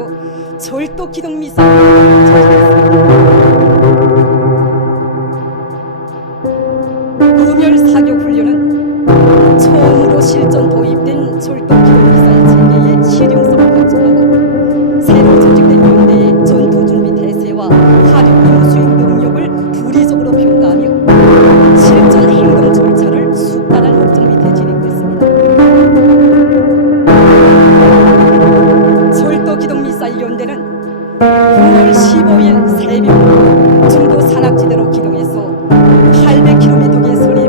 발사하여 절도 기동 미사일을 제시했습니다. 의멸 사격 훈련은 처음으로 실전 도입된 절도 기동 미사일 체계의 실용성을 확정하고 새로 조직된 연대의 전투 준비 태세와 화력 임무 수행 능력을 부리적으로 평가하며 실전 행동 절차를 숙달할 목적 밑에 진행됐습니다. 절도 기동 미사일 연대는 9월 15일 새벽 중도 산악지대로 기동해서 800km 의 선의